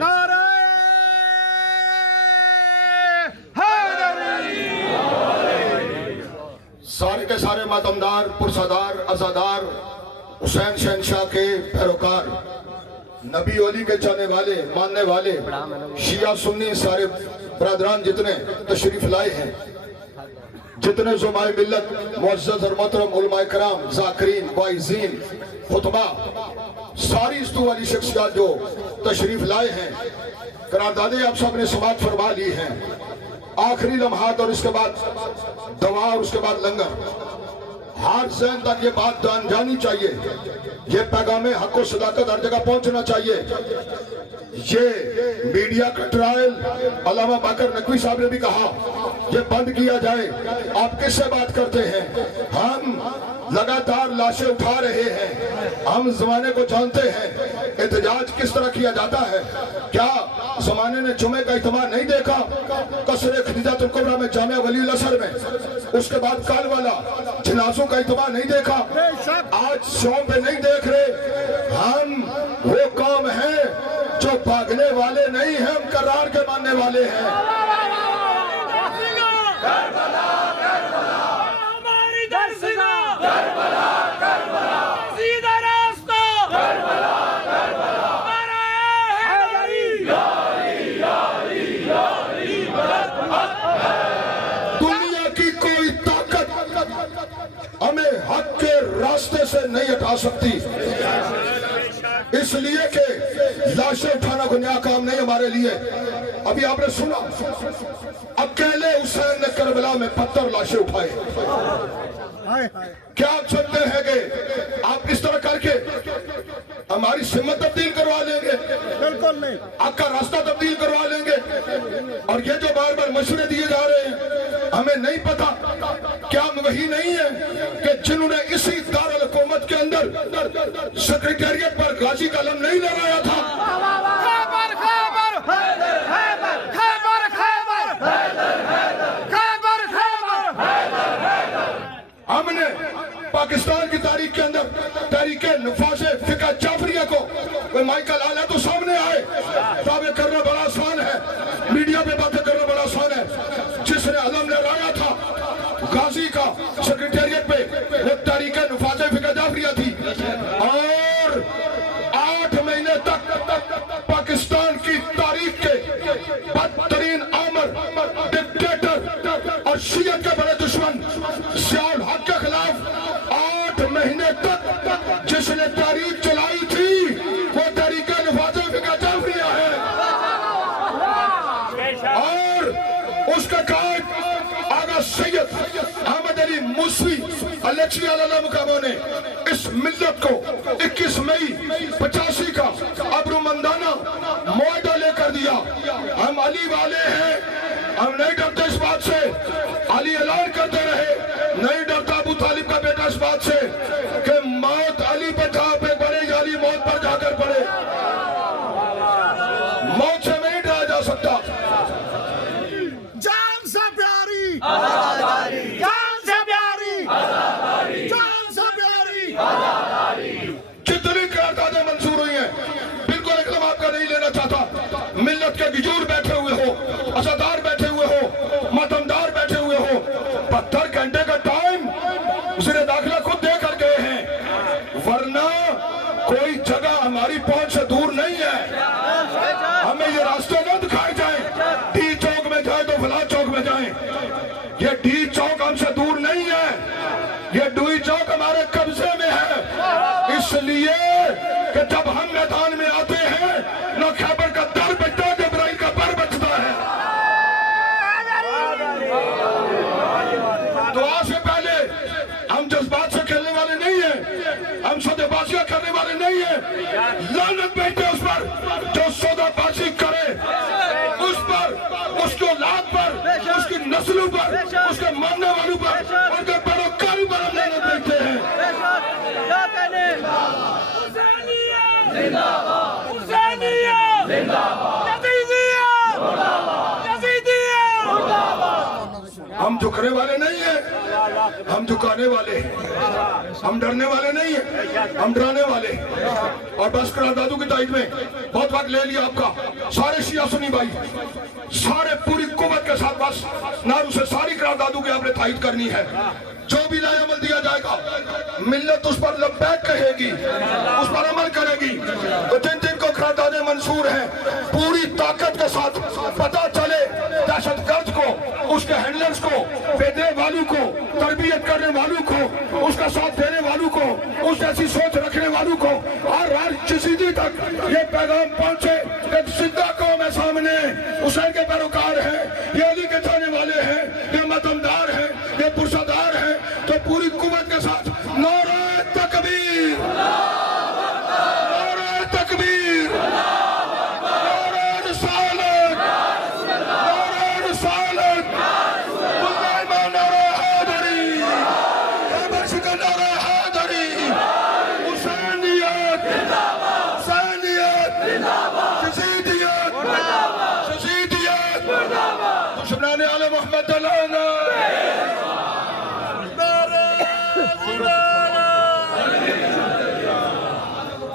नारे हैदरी। सारे के सारे मातमदार, पुरसादार, अज़ादार, हुसैन शहनशाह के पैरोकार, नबी वली के चाहने वाले, मानने वाले, शिया सुन्नी सारे बरादरान जितने तशरीफ लाए हैं, जितने ज़ुमाए मिल्लत, मुअज़्ज़ज़ और मोहतरम उलमाए कराम, ज़ाकिरीन, वाइज़ीन, खुतबा, सारी इस्तु वाली शख्सियत जो तशरीफ लाए हैं, करारदादे आप सब ने समात फरमा ली हैं। आखिरी लम्हात और इसके बाद दवा और उसके बाद लंगर, हर ज़हन तक ये बात जानी चाहिए, ये पैगाम हक़ और सदाकत हर जगह पहुंचना चाहिए। ये मीडिया का ट्रायल अल्लामा बाकर नकवी साहब ने भी कहा, ये बंद किया जाए। आप किससे बात करते हैं? हम लगातार लाशें उठा रहे हैं, हम जमाने को जानते हैं एहतजाज किस तरह किया जाता है। क्या जमाने ने जुमे का इज्तिमा नहीं देखा? कसरे खदीजातुल कुबरा में, जामिया वली असर में, उसके बाद काल वाला जनाजों का इज्तिमा नहीं देखा? आज शोम पे नहीं देख रहे? हम वो कौम है जो भागने वाले नहीं हैं, हम करार के मानने वाले हैं। हमारी दरसिना करबला करबला, सीधा रास्ता करबला करबला, नारे हैदरी यारी यारी यारी मदद है। दुनिया की कोई ताकत हमें हक के रास्ते से नहीं हटा सकती, इसलिए कि लाशें उठाना कोई नया काम नहीं हमारे लिए। अभी आपने सुना, अकेले हुसैन ने करबला में 70 लाशें उठाए। क्या आप समझते हैं कि आप इस तरह करके हमारी सिमत तब्दील करवा लेंगे? बिल्कुल नहीं। आपका रास्ता तब्दील करवा लेंगे? और ये जो बार बार मशवरे दिए जा रहे हैं, हमें नहीं पता क्या हम वही नहीं है कि जिन्होंने इसी दारुल हुकूमत के अंदर सेक्रेटेरिएट पर गाजी का अलम नहीं लहराया था? खैबर खैबर हैदर हैदर, खैबर खैबर हैदर हैदर, खैबर खैबर हैदर हैदर। हमने पाकिस्तान की तारीख के अंदर तहरीके नफाज़े फिक़ह जाफरिया को, कोई माइकल आला तो सामने आए, दावे करना बड़ा आसान है, मीडिया पे बातें करना बड़ा आसान है। जिसने अलम लहराया था गाजी का सेक्रेटेरिएट पे, वो तहरीके नफाज़े फिक़ह जाफरिया थी। और 8 महीने तक पाकिस्तान की तारीख के बदतरीन आमर, डिक्टेटर और शियत के बड़े दुश्मन ज़ियाउल हक के खिलाफ 8 महीने तक जिसने तारीख चलाई थी, वो तहरीके नफाज़े फिक़ह जाफरिया है। और उसका कायद आगा सैयद अहमद अली मूसवी अलैची अला मुकामों ने इस मिल्लत को 21 मई 85 का अब्रुमंदाना मुआहदा लेकर दिया। हम अली वाले हैं, हम नहीं डरते इस बात से, अली ऐलान करते रहे, नहीं डरता अबू तालिब का बेटा इस बात से कि मौत अली पे कहां पे पड़े, अली मौत पर जाकर पड़े। मौत से नहीं डरा जा सकता। जान से प्यारी आज़ादी, जान से प्यारी आज़ादी, जान से प्यारी आज़ादी। जितनी करारदादें मंजूर हुई हैं, बिल्कुल एक लम्हा आपका नहीं लेना चाहता। मिल्लत के गिजूर बैठे हुए हो, अज़ादार बैठे हुए हो, मातमदार बैठे हुए हो, 72 घंटे का टाइम उसे दाखिला खुद दे कर गए हैं, वरना कोई जगह हमारी पहुंच से दूर नहीं है। हमें ये रास्ते न दिखाए जाए, डी चौक में जाए तो फला चौक में जाए, ये डी चौक हमसे दूर नहीं है, ये डुई चौक हमारे कब्जे में है। इसलिए कि जब हम मैदान में आते हैं, न खैबर का दर बचता है, इब्राहिम का पर बचता है। दुआ से पहले हम जज्बात से खेलने वाले नहीं हैं, हम सौदेबाजियां करने वाले नहीं हैं। लानत भेजते उस पर जो सौदेबाजी करे, उस पर, उसकी औलाद पर, उसकी नस्लों पर, उसके मानने वालों पर, उनके पैरोकारी पर हम लानत भेजते हैं। हुसैनिया जिंदाबाद, यजीदिया मुर्दाबाद, यजीदिया मुर्दाबाद। हम झुकने वाले नहीं हैं, हम झुकाने वाले हैं। हम डरने वाले नहीं हैं, हम डराने वाले हैं। اور بس قراردادوں کی تائید میں بہت وقت لے لیا آپ کا. سارے شیعہ سنی بھائی سارے پوری قوت کے ساتھ بس نارو سے ساری قراردادوں کی آپ نے تائید کرنی ہے. جو بھی رائے عمل دیا جائے گا ملت اس پر لبیک کہے گی, اس پر عمل کرے گی. تو جن جن کو قراردادیں منظور ہیں پوری طاقت کے ساتھ پتہ چلے دہشت گرد کو, اس کے ہینڈلرز کو, بیچنے والوں کو, تربیت کرنے والوں کو, اس کا ساتھ دینے والوں کو, اس جیسی سوچ رکھنے والوں کو ہر جسیدی تک یہ پیغام پہنچے. ایک زندہ قوم ہے سامنے, حسین کے پیروکار ہیں, یہ علی کے چاہنے والے ہیں, یہ مدمدار ہیں, یہ پرسدار ہیں. تو پوری قوت کے ساتھ نعرہ تکبیر, نعرہ تکبیر, نعرہ رسالت, نعرہ رسالت, ملائمہ نعرہ حیدری, خیبر شکن نعرہ حیدری, حسینیت, حسینیت, یزیدیت, یزیدیت, دشمنان آل محمد دلانا.